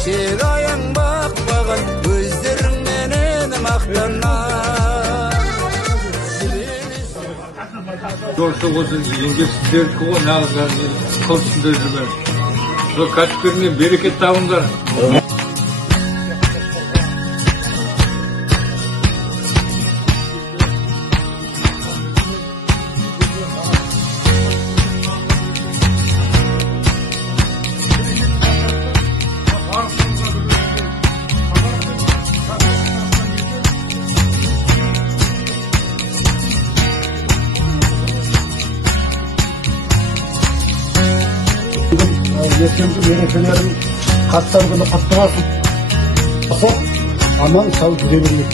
Eşek ayın bakpagın Özlerin menen maktana Doğrusu olsun еңбексіздердікі ғой нағыз қыл үстінде жүрген. Сол кәсіпкеріне берекет табыңдар. Ертеңгі мерекелерін қарттар күні құтты болсын. Аман сау жүре бермек.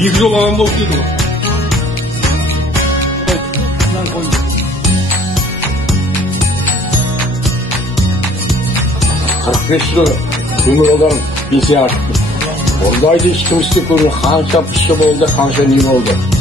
2 жол адам болып дейді ғой. 45 жыл өмір одан есе артты. Ондайды ешкім істеп көрген қанша пұшты болды, қанша не болды.